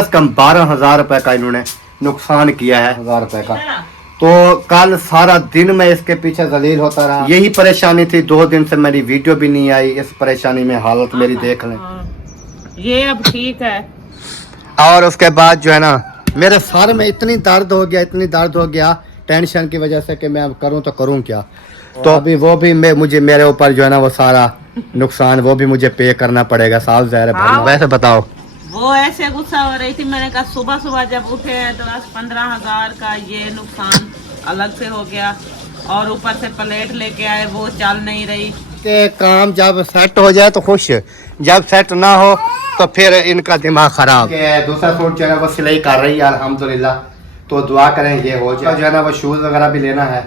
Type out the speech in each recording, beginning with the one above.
से कम 12,000 रुपए का इन्होंने नुकसान किया है। 1,000 रुपए का। तो कल सारा दिन मैं इसके पीछे जलील होता रहा। यही परेशानी थी, 2 दिन से मेरी वीडियो भी नहीं आई। इस परेशानी में हालत मेरी देख लें। ये अब ठीक है। और उसके बाद जो है ना, मेरे सर में इतनी दर्द हो गया टेंशन की वजह से कि मैं अब करूं तो करूं क्या। तो अभी वो भी मुझे मेरे ऊपर जो है ना वो सारा नुकसान वो भी मुझे पे करना पड़ेगा। साफ ज़ाहिर है भरना। वैसे बताओ, वो ऐसे गुस्सा हो रही थी, मैंने कहा सुबह सुबह जब उठे हैं तो बस 15,000 का ये नुकसान अलग से हो गया, और ऊपर से प्लेट लेके आए वो चल नहीं रही। के काम जब सेट हो जाए तो खुश, जब सेट ना हो तो फिर इनका दिमाग खराब। दूसरा सूट जो है वो सिलाई कर रही है अल्हम्दुलिल्लाह, तो दुआ करें ये हो जाए। जो है ना वो शूज वगैरह भी लेना है,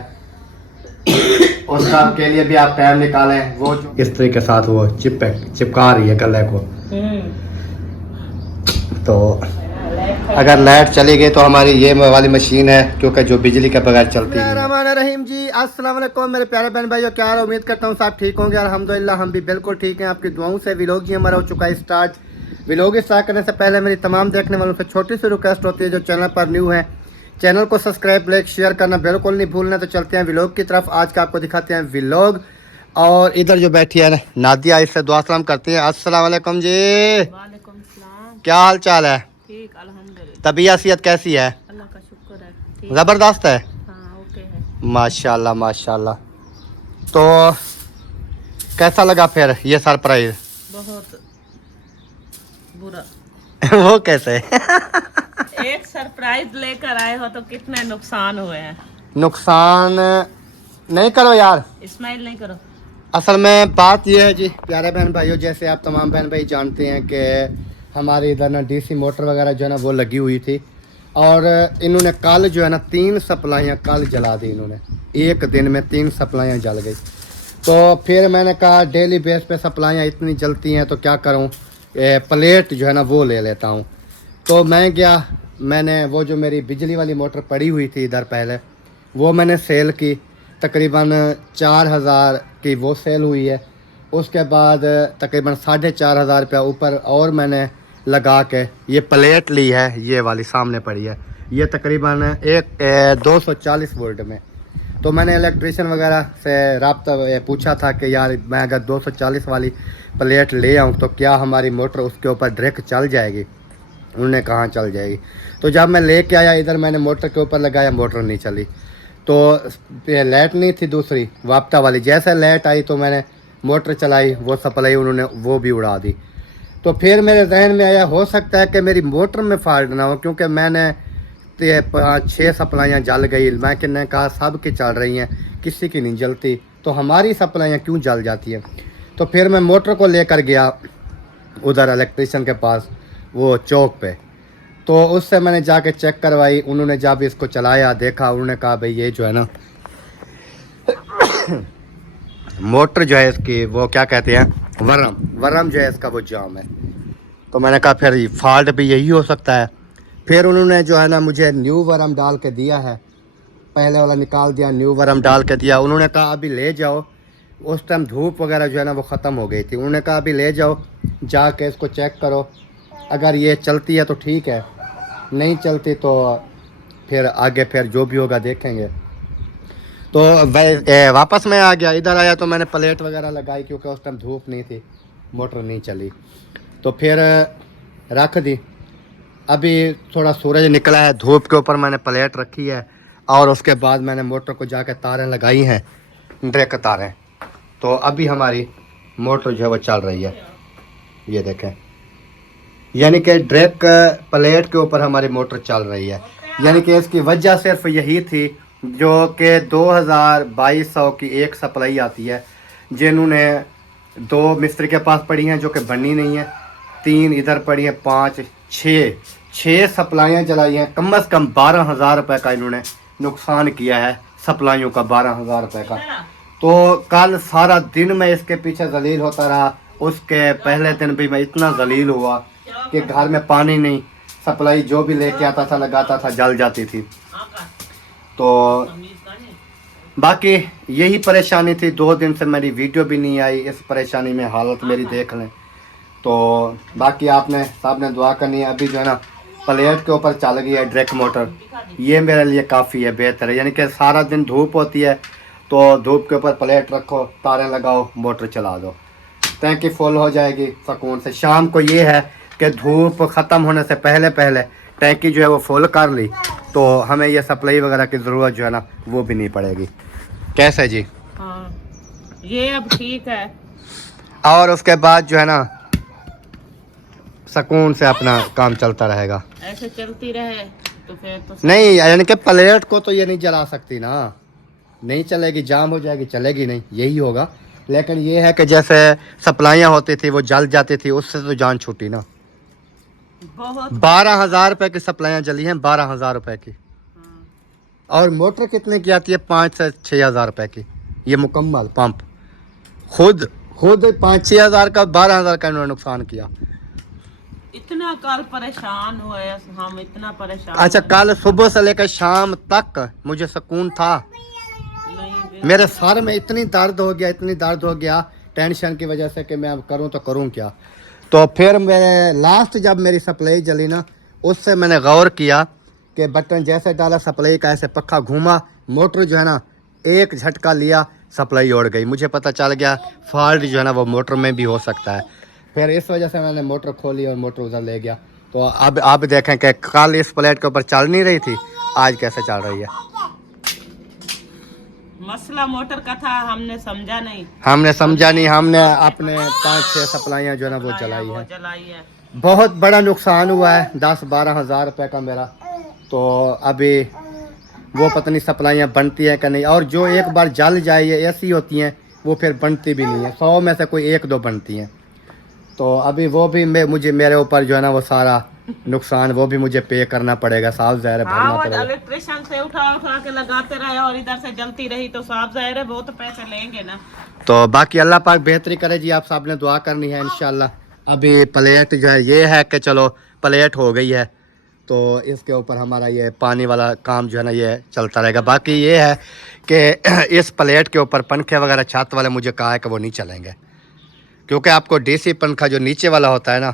उसका के लिए भी आप टाइम निकालें। वो इस तरीके के साथ वो चिपका रही है गले को। तो अगर लाइट चली गई तो हमारी ये वाली मशीन है क्योंकि जो बिजली के बगैर चलती है। रहीम जी, अस्सलाम वालेकुम मेरे प्यारे बहन भाइयों, क्या हाल? उम्मीद करता हूँ सब ठीक होंगे। अल्हम्दुलिल्लाह हम भी बिल्कुल ठीक हैं, आपकी दुआओं से। व्लॉग जी हमारा हो चुका है स्टार्ट। व्लॉग स्टार्ट करने से पहले मेरी तमाम देखने वालों से छोटी सी रिक्वेस्ट होती है, जो चैनल पर न्यू है चैनल को सब्सक्राइब लाइक शेयर करना बिल्कुल नहीं भूलना। तो चलते हैं व्लॉग की तरफ। आज का आपको दिखाते हैं व्लॉग। और इधर जो बैठी है नादिया, इससे दुआ सलाम करती है। अस्सलाम वालेकुम जी। वालेकुम सलाम। क्या हाल चाल है? ठीक अल्हम्दुलिल्लाह। तबीयत सेहत कैसी है? अल्लाह का शुक्र है, ठीक। ज़बरदस्त है। हाँ ओके है। माशाल्लाह माशाल्लाह। तो कैसा लगा फिर ये सरप्राइज? बहुत बुरा। वो कैसे? एक सरप्राइज लेकर आए हो तो कितने नुकसान हुए हैं। नुकसान नहीं करो यार, इस्माइल नहीं करो। असल में बात यह है जी प्यारे बहन भाइयों, जैसे आप तमाम बहन भाई जानते हैं कि हमारे इधर ना डीसी मोटर वगैरह जो है ना वो लगी हुई थी, और इन्होंने कल जो है ना 3 सप्लाइयाँ कल जला दी इन्होंने। एक दिन में 3 सप्लाइयाँ जल गई। तो फिर मैंने कहा डेली बेस पे सप्लाइयाँ इतनी जलती हैं तो क्या करूँ, प्लेट जो है ना वो ले लेता हूँ। तो मैं गया, मैंने वो जो मेरी बिजली वाली मोटर पड़ी हुई थी इधर पहले, वो मैंने सेल की। तकरीबन 4,000 की वो सेल हुई है। उसके बाद तकरीबन 4,500 रुपया ऊपर और मैंने लगा के ये प्लेट ली है, ये वाली सामने पड़ी है। ये तकरीबन 240 वोल्ट में। तो मैंने इलेक्ट्रिशियन वगैरह से रब्ता पूछा था कि यार मैं अगर 240 वाली प्लेट ले आऊँ तो क्या हमारी मोटर उसके ऊपर डायरेक्ट चल जाएगी? उन्होंने कहाँ चल जाएगी। तो जब मैं लेके आया इधर, मैंने मोटर के ऊपर लगाया, मोटर नहीं चली। तो लाइट नहीं थी दूसरी वापटा वाली, जैसे लाइट आई तो मैंने मोटर चलाई, वो सप्लाई उन्होंने वो भी उड़ा दी। तो फिर मेरे जहन में आया हो सकता है कि मेरी मोटर में फॉल्ट ना हो, क्योंकि मैंने 5-6 सप्लाइयाँ जल गई। मैं कि ने कहा सब की चल रही हैं, किसी की नहीं जलती, तो हमारी सप्लाइयाँ क्यों जल जाती हैं। तो फिर मैं मोटर को लेकर गया उधर इलेक्ट्रिशियन के पास, वो चौक पे। तो उससे मैंने जाके चेक करवाई। उन्होंने जब इसको चलाया देखा, उन्होंने कहा भाई ये जो है ना मोटर जो है इसकी वो क्या कहते हैं, वरम जो है इसका वो जाम है। तो मैंने कहा फिर फॉल्ट भी यही हो सकता है। फिर उन्होंने जो है ना मुझे न्यू वरम डाल के दिया है, पहले वाला निकाल दिया, न्यू वरम डाल के दिया। उन्होंने कहा अभी ले जाओ, उस टाइम धूप वगैरह जो है ना वो ख़त्म हो गई थी। उन्होंने कहा अभी ले जाओ, जाके इसको चेक करो, अगर ये चलती है तो ठीक है, नहीं चलती तो फिर आगे फिर जो भी होगा देखेंगे। तो वापस मैं आ गया, इधर आया तो मैंने प्लेट वगैरह लगाई, क्योंकि उस टाइम धूप नहीं थी, मोटर नहीं चली। तो फिर रख दी। अभी थोड़ा सूरज निकला है, धूप के ऊपर मैंने प्लेट रखी है, और उसके बाद मैंने मोटर को जाकर तारें लगाई हैं, डायरेक्ट तारें। तो अभी हमारी मोटर जो है वो चल रही है, ये देखें, यानी कि डायरेक्ट प्लेट के ऊपर हमारी मोटर चल रही है। यानी कि इसकी वजह सिर्फ यही थी, जो कि 2200 की एक सप्लाई आती है, जिन्होंने 2 मिस्त्री के पास पड़ी हैं जो कि बननी नहीं है, 3 इधर पड़ी हैं, 5 6 सप्लाइयाँ जलाई हैं। कम से कम 12,000 रुपये का इन्होंने नुकसान किया है, सप्लाइयों का 12,000 रुपये का। तो कल सारा दिन मैं इसके पीछे जलील होता रहा। उसके पहले दिन भी मैं इतना जलील हुआ कि घर में पानी नहीं, सप्लाई जो भी लेके आता था लगाता था, जल जाती थी। तो बाकी यही परेशानी थी, 2 दिन से मेरी वीडियो भी नहीं आई। इस परेशानी में हालत मेरी देख लें। तो बाकी आपने सब ने दुआ करनी है। अभी जो है ना प्लेट के ऊपर चल गई है डायरेक्ट मोटर, ये मेरे लिए काफ़ी है, बेहतर है। यानी कि सारा दिन धूप होती है तो धूप के ऊपर प्लेट रखो, तारें लगाओ, मोटर चला दो, टैंकी फुल हो जाएगी सुकून से। शाम को ये है कि धूप ख़त्म होने से पहले पहले टैंकी जो है वो फुल कर ली तो हमें ये सप्लाई वगैरह की ज़रूरत जो है ना वो भी नहीं पड़ेगी। कैसे जी? हाँ, ये अब ठीक है। और उसके बाद जो है ना सुकून से अपना काम चलता रहेगा। ऐसे चलती रहे तो फिर तो नहीं, यानी कि प्लेट को तो ये नहीं जला सकती ना, नहीं चलेगी, जाम हो जाएगी, चलेगी नहीं, यही होगा। लेकिन ये है कि जैसे सप्लाइयाँ होती थी वो जल जाती थी, उससे तो जान छूटी ना। बहुत 12,000 रुपए की सप्लाइयाँ जली हैं, 12,000 रुपए की। हाँ। और मोटर कितने की आती है? 5 से 6,000 रुपए की, ये मुकम्मल पंप। खुद 5-6 हज़ार का, 12,000 का इन्होंने नुकसान किया। इतना कल परेशान हुए हम, इतना परेशान अच्छा, हुए। कल सुबह से लेकर शाम तक मुझे सुकून था नहीं, मेरे सर में इतनी दर्द हो गया, इतनी दर्द हो गया टेंशन की वजह से कि मैं अब करूं तो करूं क्या। तो फिर मेरे लास्ट जब मेरी सप्लाई जली ना, उससे मैंने गौर किया कि बटन जैसे डाला सप्लाई का, ऐसे पक्का घूमा, मोटर जो है ना एक झटका लिया, सप्लाई उड़ गई। मुझे पता चल गया फॉल्ट जो है ना वो मोटर में भी हो सकता है। फिर इस वजह से मैंने मोटर खोली और मोटर उधर ले गया। तो अब देखें कि कल इस प्लेट के ऊपर चल नहीं रही थी, आज कैसे चल रही है। मसला मोटर का था, हमने समझा नहीं, हमने अपने 5-6 सप्लाइयाँ जो है ना वो जलाई है। है। बहुत बड़ा नुकसान हुआ है, 10-12 हज़ार रुपये का मेरा। तो अभी वो पता नहीं सप्लाइयाँ बनती है कि नहीं, और जो एक बार जल जाए ये ऐसी होती हैं वो फिर बनती भी नहीं है, 100 में से कोई 1-2 बनती हैं। तो अभी वो भी मुझे मेरे ऊपर जो है ना वो सारा नुकसान वो भी मुझे पे करना पड़ेगा, साफ ज़ाहिर है भरना पड़ेगा। इलेक्ट्रिशियन से उठा के लगाते रहे और इधर से जलती रही तो साफ जाहिर है वो तो पैसे लेंगे ना। तो बाकी अल्लाह पाक बेहतरी करे जी, आप सब ने दुआ करनी है इंशाल्लाह। अभी प्लेट जो है ये है कि चलो प्लेट हो गई है तो इसके ऊपर हमारा ये पानी वाला काम जो है ना ये चलता रहेगा। बाकी ये है कि इस प्लेट के ऊपर पंखे वगैरह छत वाले मुझे कहा है कि वो नहीं चलेंगे, क्योंकि आपको डीसी पंखा जो नीचे वाला होता है ना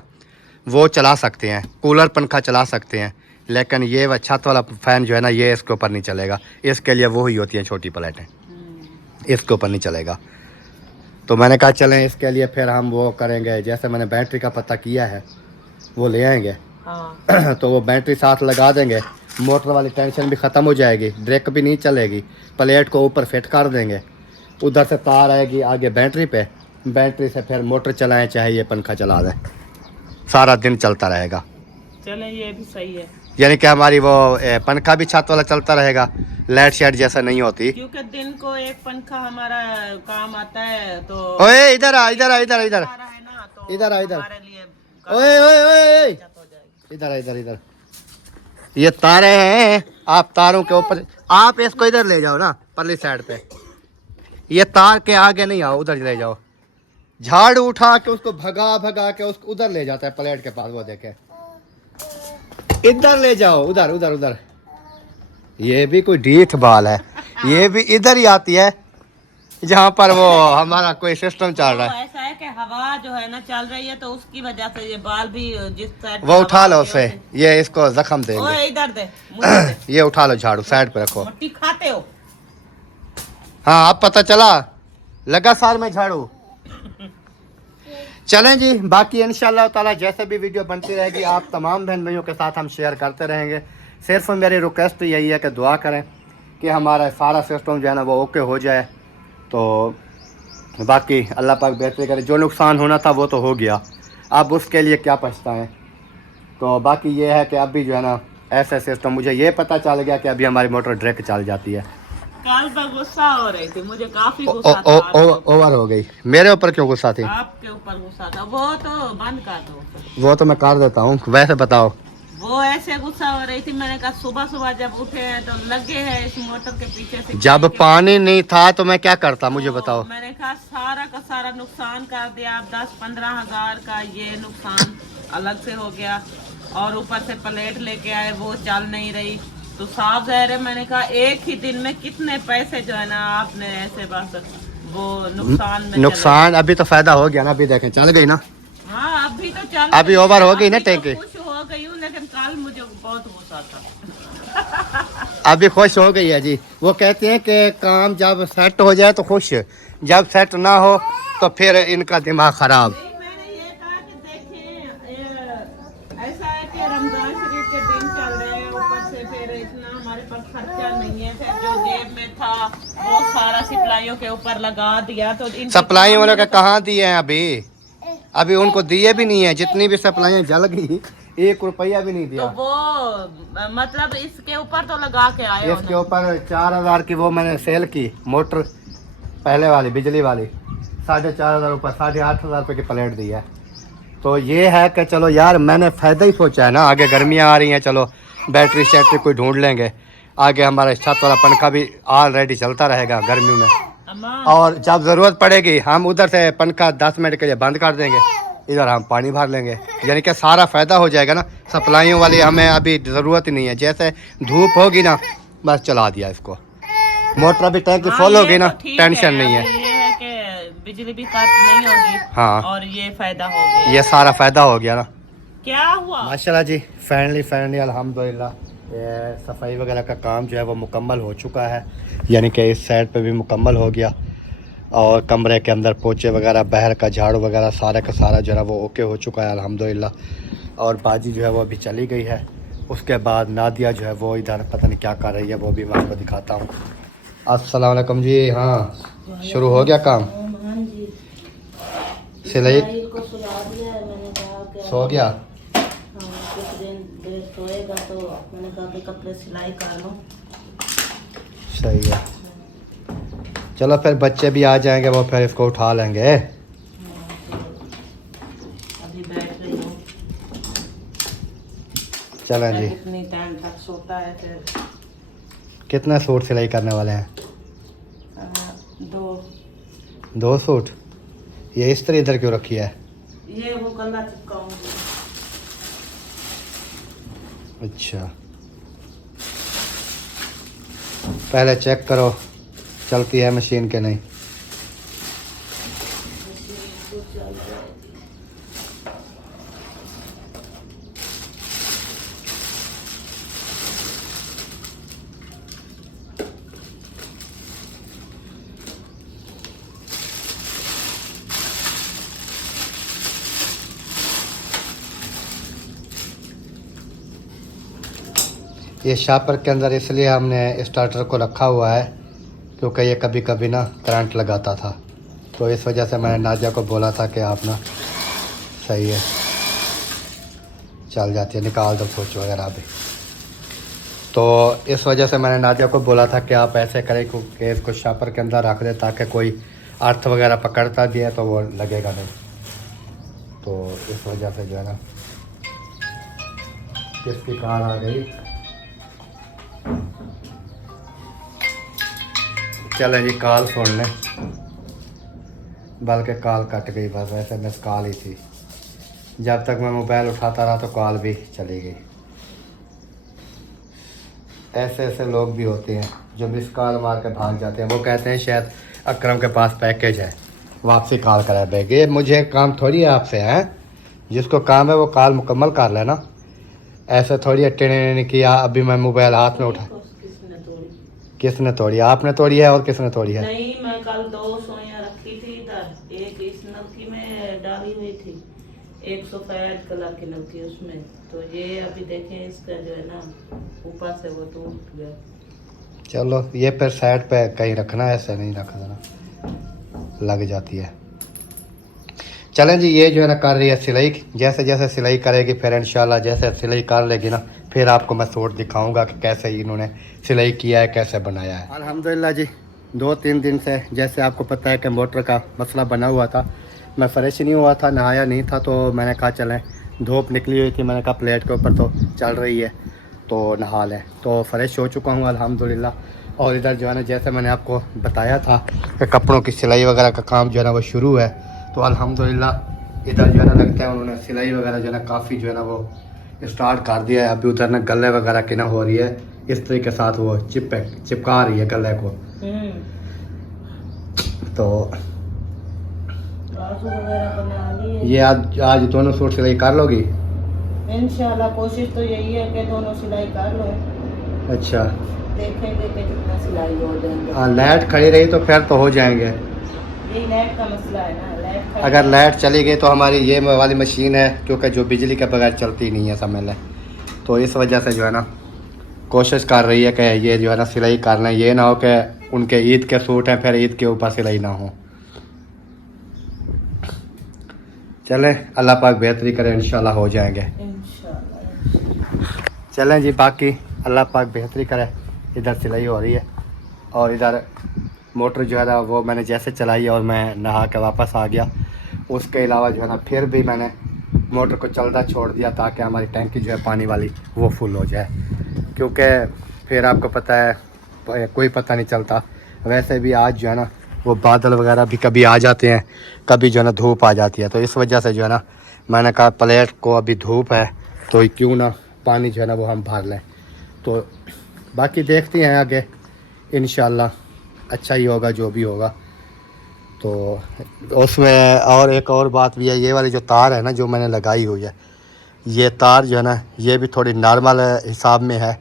वो चला सकते हैं, कूलर पंखा चला सकते हैं, लेकिन ये छत वाला फ़ैन जो है ना ये इसके ऊपर नहीं चलेगा। इसके लिए वो ही होती हैं छोटी प्लेटें, इसके ऊपर नहीं चलेगा। तो मैंने कहा चलें इसके लिए फिर हम वो करेंगे, जैसे मैंने बैटरी का पता किया है वो ले आएंगे। हाँ। तो वो बैटरी साथ लगा देंगे, मोटर वाली टेंशन भी ख़त्म हो जाएगी, ब्रेक भी नहीं चलेगी, प्लेट को ऊपर फिट कर देंगे, उधर से तार आएगी आगे बैटरी पे, बैटरी से फिर मोटर चलाएं चाहे ये पंखा चला दें, सारा दिन चलता रहेगा। चले ये भी सही है, यानी कि हमारी वो पंखा भी छत वाला चलता रहेगा, लाइट शेड जैसा नहीं होती। क्योंकि दिन को एक पंखा हमारा काम आता है तो ओए इधर आ, इधर आ, इधर इधर आ रहा है ना, तो इधर आ, इधर हमारे लिए ओए ओए ओए बचत हो जाएगी। इधर इधर इधर ये तारे हैं, आप तारों के ऊपर आप इसको इधर ले जाओ ना परली साइड पे, ये तार के आगे नहीं आओ, उधर ले जाओ, झाड़ू उठा के उसको भगा भगा के उसको उधर ले जाता है प्लेट के पास, वो देखे इधर ले जाओ, उधर उधर उधर। ये भी कोई डीठ बाल है, ये भी इधर ही आती है जहाँ पर वो हमारा कोई सिस्टम चल रहा है। ऐसा है कि हवा जो है ना चल रही है तो उसकी वजह से ये बाल भी जिस साइड वो उठा लो उसे, ये इसको जख्म देंगे। ओए इधर दे, मुझे दे। ये उठा लो, झाड़ू साइड पे रखो। मिट्टी खाते हो? हाँ अब पता चला, लगा साल में झाड़ू। चलें जी, बाकी इंशाल्लाह ताला जैसे भी वीडियो बनती रहेगी आप तमाम बहन भाइयों के साथ हम शेयर करते रहेंगे। सिर्फ मेरी रिक्वेस्ट यही है कि दुआ करें कि हमारा सारा सिस्टम जो है ना वो ओके हो जाए। तो बाकी अल्लाह पाक बेहतरी करे, जो नुकसान होना था वो तो हो गया, अब उसके लिए क्या पछताएं। तो बाकी ये है कि अभी जो है ना ऐसा सिस्टम, मुझे ये पता चल गया कि अभी हमारी मोटर डायरेक्ट चल जाती है। कल तो गुस्सा हो रही थी, मुझे काफी गुस्सा था। ओवर हो गई। मेरे ऊपर क्यों गुस्सा थी? आपके ऊपर गुस्सा था, वो तो बंद कर दो। वो तो मैं कर देता हूँ, वैसे बताओ। वो ऐसे गुस्सा हो रही थी, मैंने कहा सुबह सुबह जब उठे हैं तो लगे हैं इस मोटर के पीछे से। जब पानी नहीं था तो मैं क्या करता, मुझे बताओ। मैंने कहा सारा का सारा नुकसान कर दिया, आप 10-15 हज़ार का ये नुकसान अलग से हो गया, और ऊपर से प्लेट लेके आए वो चल नहीं रही, तो साफ जाहिर है मैंने कहा एक ही दिन में कितने पैसे जो है ना आपने ऐसे बस वो नुकसान में नुकसान। अभी तो फायदा हो गया ना, अभी देखें चल गई ना। हाँ अभी तो चल, अभी ओवर हो गई ना टैंकी। खुश हो गई हूँ, लेकिन कल मुझे बहुत गुस्सा था। अभी खुश हो गई है जी। वो कहते हैं कि काम जब सेट हो जाए तो खुश, जब सेट ना हो तो फिर इनका दिमाग खराब। नहीं, मैंने ये कहा कि देखें, ऐसा है कि रमजान शरीफ के दिन चल रहे हैं, ऊपर से फिर इतना हमारे पास खर्चा नहीं है, फिर जो जेब में था वो सारा सप्लाइयों के ऊपर लगा दिया। तो सप्लाई वालों का कहाँ दिए हैं अभी उनको दिए भी नहीं है। जितनी भी सप्लाइयाँ जल गई, 1 रुपया भी नहीं तो दिया। वो मतलब इसके ऊपर तो लगा के आए हो इसके ना। ऊपर 4000 की वो मैंने सेल की मोटर, पहले वाली बिजली वाली, 4500 ऊपर 8500 रुपये की प्लेट दी है। तो ये है कि चलो यार, मैंने फ़ायदा ही सोचा है ना। आगे गर्मियाँ आ रही हैं, चलो बैटरी शैटरी कोई ढूंढ लेंगे। आगे हमारा छत वाला पंखा भी ऑलरेडी चलता रहेगा गर्मियों में, अम्मा, और जब ज़रूरत पड़ेगी हम उधर से पंखा 10 मिनट के लिए बंद कर देंगे, इधर हम पानी भर लेंगे। यानी कि सारा फ़ायदा हो जाएगा ना। सप्लाइयों वाली हमें अभी ज़रूरत ही नहीं है। जैसे धूप होगी ना, बस चला दिया इसको। मोटर भी टैंक हाँ, फुल ये होगी ना, तो ठीक टेंशन नहीं अब है। ये है कि बिजली भी कट नहीं होगी। हाँ, और ये फायदा हो गया। ये सारा फ़ायदा हो गया ना। क्या हुआ? माशाल्लाह जी, फाइनली अल्हम्दुलिल्लाह ये सफाई वगैरह का काम जो है वो मुकम्मल हो चुका है। यानी कि इस साइड पे भी मुकम्मल हो गया, और कमरे के अंदर पोछे वगैरह, बाहर का झाड़ू वगैरह सारा का सारा जो है वो ओके हो चुका है अल्हम्दुलिल्लाह। और बाजी जो है वो अभी चली गई है। उसके बाद नादिया जो है वो इधर पता नहीं क्या कर रही है, वो भी मैं आपको दिखाता हूँ। अस्सलाम वालेकुम जी। हाँ, शुरू हो गया काम? सिलाई सो गया? कुछ दिन देर सोएगा तो मैंने कहा कि कपड़े सिलाई कर लो। सही है, चलो फिर बच्चे भी आ जाएंगे, वो फिर इसको उठा लेंगे। अभी बैठ रही हूँ। चलें जी। कितनी टाइम तक सोता है फिर? कितना सूट सिलाई करने वाले हैं? 2 सूट। ये इस तरह इधर क्यों रखी है? ये वो गला चिपकाऊंगी। अच्छा, पहले चेक करो चलती है मशीन के नहीं। ये शापर के अंदर इसलिए हमने स्टार्टर को रखा हुआ है क्योंकि ये कभी कभी ना करंट लगाता था, तो इस वजह से मैंने नाजिया को बोला था कि आप ना, सही है चल जाती है, निकाल दो स्विच वगैरह भी। तो इस वजह से मैंने नाजिया को बोला था कि आप ऐसे करें कि इसको शापर के अंदर रख दे, ताकि कोई अर्थ वगैरह पकड़ता दिया तो वो लगेगा नहीं। तो इस वजह से जो है ना, किसकी कार आ गई। चलें जी, कॉल सुन लें, बल्कि कॉल कट गई, बस वैसे मिस कॉल ही थी। जब तक मैं मोबाइल उठाता रहा तो कॉल भी चली गई। ऐसे लोग भी होते हैं जो मिस कॉल मार के भाग जाते हैं। वो कहते हैं शायद अकरम के पास पैकेज है, वापसी कॉल करा देंगे। मुझे काम थोड़ी है आपसे, है जिसको काम है वो कॉल मुकम्मल कर लेना। ऐसे थोड़ी अटेंड किया, अभी मैं मोबाइल हाथ में उठा। किसने तोड़ी? आपने तोड़ी है और किसने तोड़ी है? नहीं, मैं कल 2 सोइयां रखी थी इधर, एक इस नलकी में डाली हुई थी, एक सफेद कलर की नलकी उसमें। तो ये अभी देखें इसका जो है ना ऊपर से वो टूट गया। चलो ये फिर साइड पे कहीं रखना, ऐसे नहीं रखना ना, लग जाती है। चलें जी, ये जो है ना कर रही है सिलाई। जैसे जैसे सिलाई करेगी फिर इंशाल्लाह जैसे सिलाई कर लेगी ना, फिर आपको मैं सूट दिखाऊंगा कि कैसे इन्होंने सिलाई किया है, कैसे बनाया है। अल्हम्दुलिल्लाह जी, 2-3 दिन से जैसे आपको पता है कि मोटर का मसला बना हुआ था, मैं फ्रेश नहीं हुआ था, नहाया नहीं था, तो मैंने कहा चलें, धूप निकली हुई थी, मैंने कहा प्लेट के ऊपर तो चल रही है तो नहा लें। तो फ्रेश हो चुका हूँ अल्हम्दुलिल्लाह। और इधर जो है ना, जैसे मैंने आपको बताया था कि कपड़ों की सिलाई वगैरह का काम जो है ना वो शुरू है। तो अल्हम्दुलिल्लाह इधर जो है ना लगता है उन्होंने सिलाई वगैरह जो है ना काफ़ी जो है ना वो स्टार्ट कर दिया है। अभी उधर ना गले वगैरह की ना हो रही है, इस तरीके के साथ वो चिपका रही है गले को। तो ये आज दोनों सूट सिलाई कर लोगी? इंशाल्लाह कोशिश तो यही है कि दोनों सिलाई कर लो, अच्छा देखेंगे कि कितना सिलाई हो जाएंगे। हाँ, लाइट खड़ी रही तो फिर तो हो जाएंगे। यही लाइट का मसला है ना, लाइट खड़ी अगर लाइट चली गई तो हमारी ये वाली मशीन है क्योंकि जो बिजली के बगैर चलती नहीं है समझ लें, तो इस वजह से जो है ना कोशिश कर रही है कि ये जो है ना सिलाई कर लें, ये ना हो कि उनके ईद के सूट हैं फिर ईद के ऊपर सिलाई ना हो। चलें अल्लाह पाक बेहतरी करे, इंशाल्लाह हो जाएंगे। इंशाल्लाह। चलें जी, बाकी अल्लाह पाक बेहतरी करे। इधर सिलाई हो रही है और इधर मोटर जो है ना वो मैंने जैसे चलाई और मैं नहा के वापस आ गया। उसके अलावा जो है ना फिर भी मैंने मोटर को चलता छोड़ दिया ताकि हमारी टैंकी जो है पानी वाली वो फुल हो जाए, क्योंकि फिर आपको पता है कोई पता नहीं चलता। वैसे भी आज जो है ना वो बादल वगैरह भी कभी आ जाते हैं, कभी जो है ना धूप आ जाती है, तो इस वजह से जो है ना मैंने कहा प्लेट को अभी धूप है तो क्यों ना पानी जो है ना वो हम भर लें। तो बाकी देखते हैं आगे, इंशाल्लाह अच्छा ही होगा जो भी होगा। तो उसमें और एक और बात भी है, ये वाली जो तार है ना जो मैंने लगाई हुई है, ये तार जो है ना ये भी थोड़ी नॉर्मल हिसाब में है,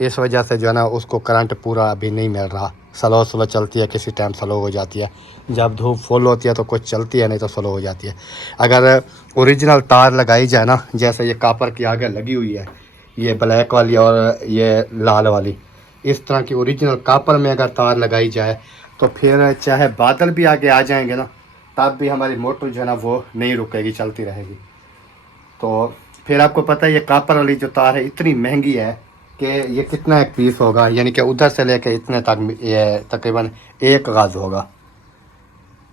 इस वजह से जो है ना उसको करंट पूरा अभी नहीं मिल रहा। स्लो स्लो चलती है, किसी टाइम स्लो हो जाती है, जब धूप फुल होती है तो कुछ चलती है, नहीं तो स्लो हो जाती है। अगर ओरिजिनल तार लगाई जाए ना, जैसे ये कापर की आगे लगी हुई है, ये ब्लैक वाली और ये लाल वाली, इस तरह की ओरिजिनल कापर में अगर तार लगाई जाए तो फिर चाहे बादल भी आगे आ जाएंगे ना तब भी हमारी मोटर जो है ना वो नहीं रुकेगी, चलती रहेगी। तो फिर आपको पता है ये कापर वाली जो तार है इतनी महंगी है कि ये कितना एक पीस होगा, यानी कि उधर से लेके इतने तक ये तकरीबन 1 गज होगा।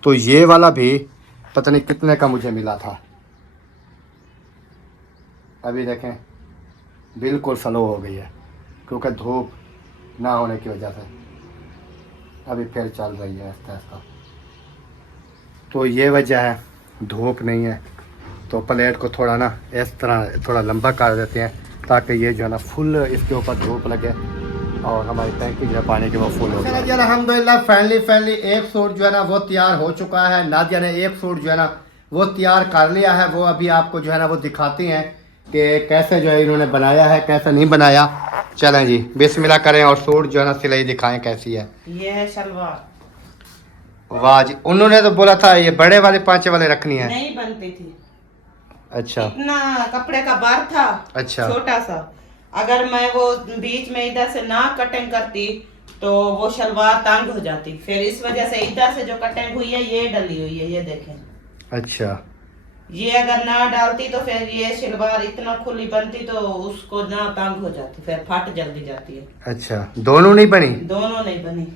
तो ये वाला भी पता नहीं कितने का मुझे मिला था। अभी देखें बिल्कुल स्लो हो गई है क्योंकि धूप ना होने की वजह से अभी फिर चल रही है आहिस्ता आहिस्ता। तो ये वजह है, धूप नहीं है तो प्लेट को थोड़ा ना इस तरह थोड़ा लंबा कर देते हैं ताकि ये जो है ना फुल इसके ऊपर धूप लगे और हमारी टैंकी जो है पानी की वो फुल हो जाए। अल्हम्दुलिल्लाह फाइनली एक सूट जो है ना वो तैयार हो चुका है। नादिया ने एक सूट जो है ना वो तैयार कर लिया है, वो अभी आपको जो है ना वो दिखाती हैं कि कैसे जो है इन्होंने बनाया है, कैसे नहीं बनाया। चलें जी बिस्मिल्लाह करें और सूट जो है ना सिलाई दिखाएं कैसी है। ये है शलवार। वाह जी, उन्होंने तो बोला था ये बड़े वाले 5 वाले रखनी है। नहीं बनती थी, अच्छा इतना कपड़े का बार था, अच्छा छोटा सा। अगर मैं वो बीच में इधर से ना कटिंग करती तो वो शलवार तंग हो जाती, फिर इस वजह से इधर से जो कटिंग हुई है ये डली हुई है, ये देखें। अच्छा, ये अगर ना डालती तो फिर ये शलवार इतना खुली बनती तो उसको ना तंग हो जाती, फिर फट जल्दी जाती है। अच्छा दोनों नहीं बनी? दोनों नहीं बनी,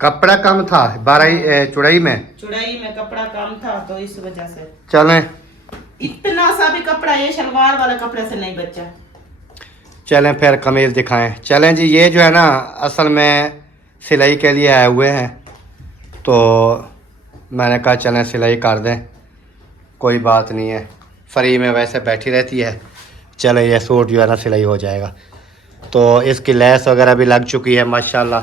कपड़ा कम था 12 चुड़ाई में, चुड़ाई में कपड़ा कम था तो इस वजह से। चलें इतना सा भी कपड़ा ये शलवार वाले कपड़े से नहीं बचा। चलें फिर कमीज दिखाएं। चलें जी, ये जो है ना असल में सिलाई के लिए आए हुए हैं तो मैंने कहा चलें सिलाई कर दें, कोई बात नहीं है, फ्री में वैसे बैठी रहती है। चलें ये सूट जो है ना सिलाई हो जाएगा। तो इसकी लेस वगैरह भी लग चुकी है माशाल्लाह।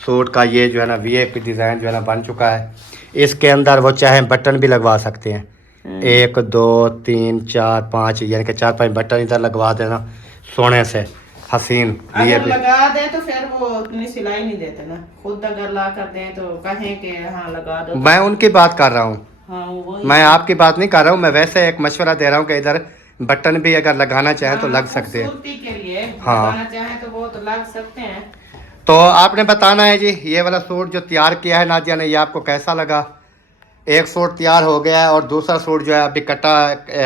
सूट का ये जो है ना वीआईपी डिज़ाइन जो है ना बन चुका है। इसके अंदर वो चाहे बटन भी लगवा सकते हैं, 1 2 3 4 5 यानी कि 4-5 बटन इधर लगवा देना सोने से हसीन। अगर लगा दे तो फिर वो उतनी सिलाई नहीं देते ना, खुद अगर ला कर दें तो कहें कि हाँ लगा दो। मैं उनकी बात कर रहा हूँ, हाँ, मैं आपकी बात नहीं कर रहा हूँ। मैं वैसे एक मशवरा दे रहा हूँ कि इधर बटन भी अगर लगाना चाहे तो लग सकते हैं। खूबसूरती के लिए हाँ। लगाना चाहे तो वो तो लग सकते हैं। तो आपने बताना है जी ये वाला सूट जो तैयार किया है नादिया ने, ये आपको कैसा लगा। एक सूट तैयार हो गया है और दूसरा सूट जो है अभी कटा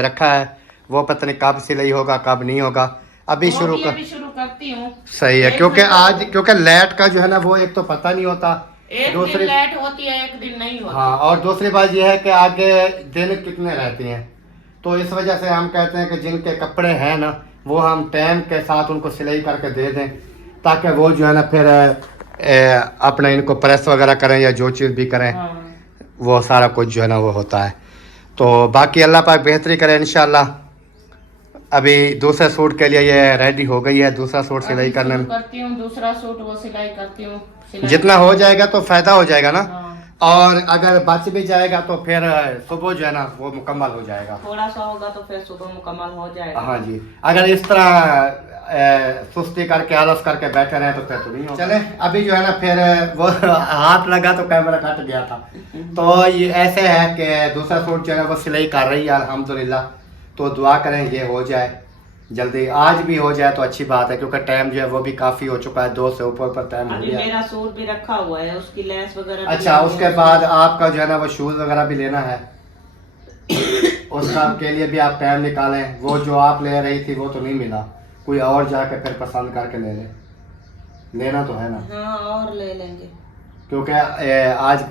रखा है, वो पता नहीं कब सिलाई होगा कब नहीं होगा। अभी शुरू करती हूँ। सही है, क्योंकि लाइट का जो है ना वो एक तो पता नहीं होता, एक दूसरी दिन लाइट होती है एक दिन नहीं होती। हाँ, और दूसरी बात ये है कि आगे दिन कितने रहते हैं, तो इस वजह से हम कहते हैं कि जिनके कपड़े हैं ना वो हम टाइम के साथ उनको सिलाई करके दे दें ताकि वो जो है ना फिर अपने इनको प्रेस वगैरह करें या जो चीज़ भी करें। हाँ। वो सारा कुछ जो है ना वो होता है। तो बाकी अल्लाह पाक बेहतरी करे इंशाल्लाह। अभी दूसरे सूट के लिए ये रेडी हो गई है, दूसरा सूट सिलाई करने में करती हूँ, दूसरा सूट वो सिलाई करती हूँ। जितना हो जाएगा तो फायदा हो जाएगा ना। हाँ। और अगर बच भी जाएगा तो फिर सुबह जो है ना वो मुकम्मल हो जाएगा। थोड़ा सा होगा तो फिर सुबह मुकम्मल हो जाएगा। हाँ जी, अगर इस तरह सुस्ती करके आलस करके बैठे रहे तो फिर तो नहीं होगा। चले अभी जो है ना फिर वो हाथ लगा तो कैमरा कट गया था। तो ये ऐसे है कि दूसरा सूट जो है ना वो सिलाई कर रही है अल्हम्दुलिल्लाह। तो दुआ करें ये हो जाए जल्दी, आज भी हो जाए तो अच्छी बात है, क्योंकि टाइम जो है वो भी काफ़ी हो चुका है, 2 से ऊपर टाइम हो अभी गया। मेरा सूट भी रखा हुआ है, उसकी लेस वगैरह। अच्छा, उसके बाद आपका जो है ना वो शूज़ वगैरह भी लेना है, उसका के लिए भी आप टाइम निकालें। वो जो आप ले रही थी वो तो नहीं मिला, कोई और जाके फिर पसंद करके ले ले, लेना तो है ना। हाँ और ले लेंगे, क्योंकि आज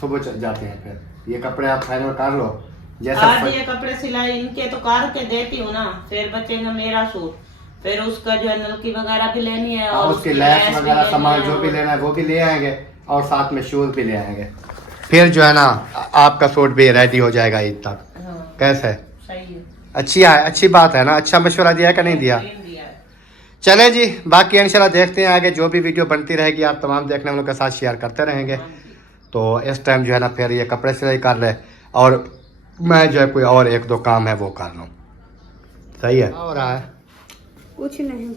सुबह जाते हैं, फिर ये कपड़े आप फाइनल कर लो। जैसा आज ये कपड़े सिलाई इनके तो करके देती हूँ ना, फिर बचेगा मेरा सूट, फिर उसका जो है नलकी वगैरह भी लेनी है और उसकी लैस वगैरह सामान जो भी लेना है वो भी ले आएंगे और साथ में शूज भी ले आएंगे। फिर जो है ना आपका सूट भी रेडी हो जाएगा ईद तक। हाँ, कैसे? सही है, अच्छी बात है ना। अच्छा मशवरा दिया है कि नहीं दिया? चले जी, बाकी इंशाल्लाह देखते हैं आगे जो भी वीडियो बनती रहेगी आप तमाम देखने वालों के साथ शेयर करते रहेंगे। तो इस टाइम जो है ना फिर ये कपड़े सिलाई कर ले और मैं जो है कोई और 1-2 काम है वो कर लूँ। सही है। हो रहा है कुछ नहीं,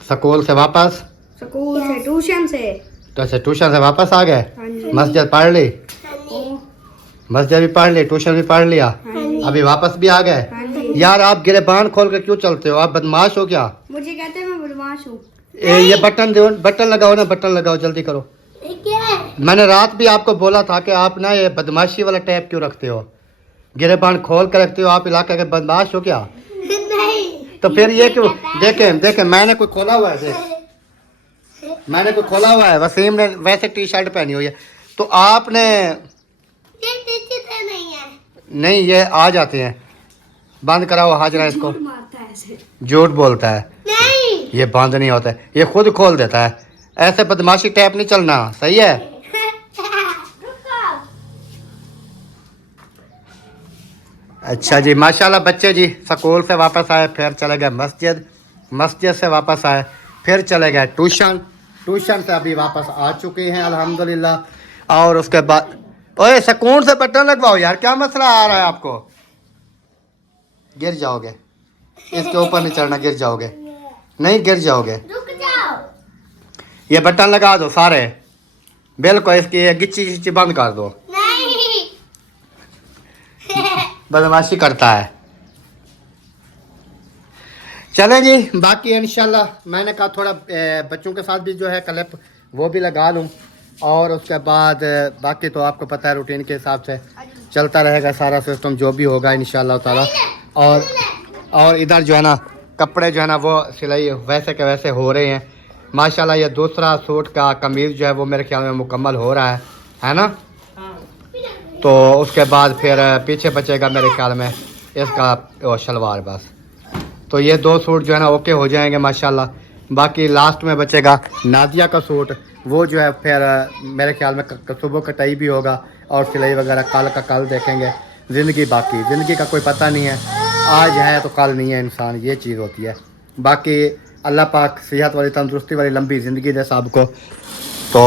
स्कूल से वापस? स्कूल से, ट्यूशन से। तो अच्छा, ट्यूशन से वापस आ गए? हाँ जी। मस्जिद पढ़ ली? मस्जिद भी पढ़ ली, ट्यूशन भी पढ़ लिया, अभी वापस भी आ गए? हाँ जी। यार आप गिरबान खोल के क्यों चलते हो? आप बदमाश हो क्या? मुझे कहते हैं मैं बदमाश हूँ। ये बटन दो, बटन लगाओ ना, बटन लगाओ जल्दी करो। मैंने रात भी आपको बोला था कि आप ना ये बदमाशी वाला टैप क्यों रखते हो, गिरबान खोल के रखते हो, आप इलाके के बदमाश हो क्या? नहीं। तो फिर ये क्यों? देखें मैंने कोई खोला हुआ है, मैंने कोई खोला हुआ है। वसीम ने वैसे टी शर्ट पहनी हुई है तो आपने नहीं, ये आ जाते हैं। बंद कराओ हाजरा इसको। मारता है ऐसे। झूठ बोलता है, नहीं। ये बंद नहीं होता है, ये खुद खोल देता है। ऐसे बदमाशी टैप नहीं चलना, सही है? अच्छा जी, माशाल्लाह बच्चे जी स्कूल से वापस आए, फिर चले गए मस्जिद, मस्जिद से वापस आए, फिर चले गए ट्यूशन, ट्यूशन से अभी वापस आ चुके हैं अल्हम्दुलिल्लाह। और उसके बाद ओए सुकून से बटन लगवाओ यार, क्या मसला आ रहा है आपको? गिर जाओगे, इसके ऊपर नहीं चढ़ना, गिर जाओगे। नहीं गिर जाओगे, रुक जाओ। ये बटन लगा दो सारे, बिल्कुल इसकी ये गिच्ची बंद कर दो। नहीं। बदमाशी करता है। चलें जी, बाकी इंशाल्लाह मैंने कहा थोड़ा बच्चों के साथ भी जो है क्लिप वो भी लगा लूँ, और उसके बाद बाकी तो आपको पता है रूटीन के हिसाब से चलता रहेगा सारा सिस्टम जो भी होगा इंशाल्लाह ताला। और इधर जो है ना कपड़े जो है ना वो सिलाई वैसे के वैसे हो रहे हैं माशाल्लाह। ये दूसरा सूट का कमीज़ जो है वो मेरे ख्याल में मुकम्मल हो रहा है ना? हाँ। तो उसके बाद फिर पीछे बचेगा मेरे ख्याल में इसका शलवार बस। तो ये 2 सूट जो है ना ओके हो जाएंगे माशाल्लाह। बाकी लास्ट में बचेगा नादिया का सूट, वो जो है फिर मेरे ख्याल में सुबह कटाई भी होगा और सिलाई वगैरह कल का कल देखेंगे। ज़िंदगी बाकी, ज़िंदगी का कोई पता नहीं है, आज है तो कल नहीं है इंसान, ये चीज़ होती है। बाकी अल्लाह पाक सेहत वाली तंदुरुस्ती वाली लंबी ज़िंदगी दे सबको। तो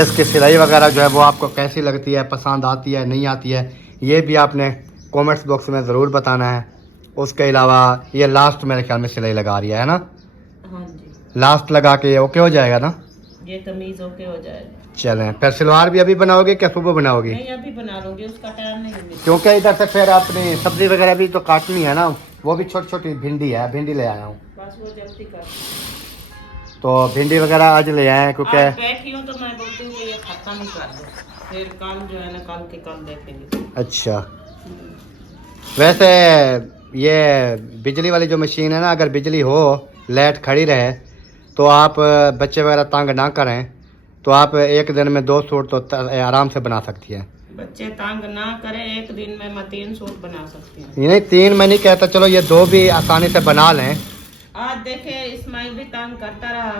इसकी सिलाई वगैरह जो है वो आपको कैसी लगती है, पसंद आती है नहीं आती है, ये भी आपने कमेंट्स बॉक्स में ज़रूर बताना है। उसके अलावा ये लास्ट मेरे ख्याल में सिलाई लगा रही है ना? हाँ जी, लास्ट लगा के ओके हो जाएगा ना? ये कमीज ओके हो जाएगा। चलें, फिर सलवार भी अभी बनाओगे क्या सुबह बनाओगी? नहीं अभी बना लूंगी, उसका टाइम नहीं मिलेगा। क्योंकि इधर से फिर अपनी सब्जी वगैरह भी तो काटनी है ना, वो भी छोटी छोटी भिंडी है, भिंडी ले आया हूँ। बस वो जल्दी कर। तो भिंडी वगैरह आज ले आए हैं क्योंकि आज बैठी हूँ तो मैं बोलती हूँ कि ये खत्म ही कर दो, फिर कल जो है ना कल के कल देखेंगे। अच्छा, वैसे ये बिजली वाली जो मशीन है ना, अगर बिजली हो लाइट खड़ी रहे तो आप बच्चे वगैरह तंग ना करें तो आप एक दिन में 2 सूट तो आराम से बना सकती हैं। बच्चे तंग ना करें, एक दिन में मैं 3 सूट बना सकती हूँ। ये नहीं 3 मैं नहीं कहता, चलो ये 2 भी आसानी से बना लें। आज देखे इस्माइल भी तंग करता रहा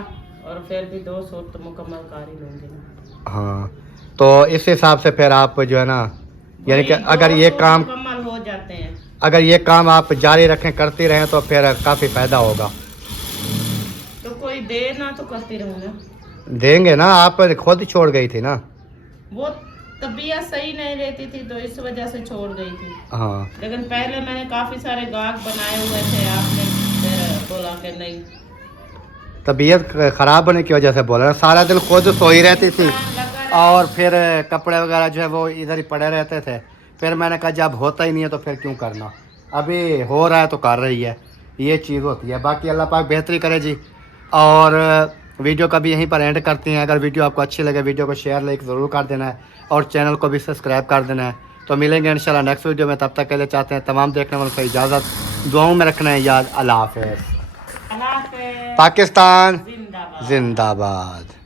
और फिर भी 2 सूट तो मुकम्मल कर ही लूंगी ना। हाँ, तो इस हिसाब से फिर आप जो है ना, यानी कि अगर ये काम मुकम्मल हो जाते हैं, अगर ये काम आप जारी रखें करती रहें तो फिर काफ़ी फ़ायदा होगा। तो कोई देर ना तो करती रहूँ ना। देंगे ना, आप खुद छोड़ गई थी ना। वो तबीयत सही नहीं रहती थी तो इस वजह से छोड़ गई थी। हाँ लेकिन पहले मैंने काफी सारे गाहक बनाए हुए थे, आपने फिर बोला कि नहीं। तबीयत ख़राब होने की वजह से बोल रहा हूँ। सारा दिन खुद सोई रहती थी और फिर कपड़े वगैरह जो है वो इधर ही पड़े रहते थे। फिर मैंने कहा जब होता ही नहीं है तो फिर क्यों करना, अभी हो रहा है तो कर रही है, ये चीज़ होती है। बाकी अल्लाह पाक बेहतरी करे जी। और वीडियो का भी यहीं पर एंड करते हैं। अगर वीडियो आपको अच्छी लगे वीडियो को शेयर लाइक ज़रूर कर देना है और चैनल को भी सब्सक्राइब कर देना है। तो मिलेंगे इंशाल्लाह नेक्स्ट वीडियो में, तब तक के लिए चाहते हैं तमाम देखने वालों को इजाज़त, दुआओं में रखना है याद। अल्लाह हाफ़िज़। अल्लाह हाफ़िज़। पाकिस्तान जिंदाबाद। जिंदाबाद।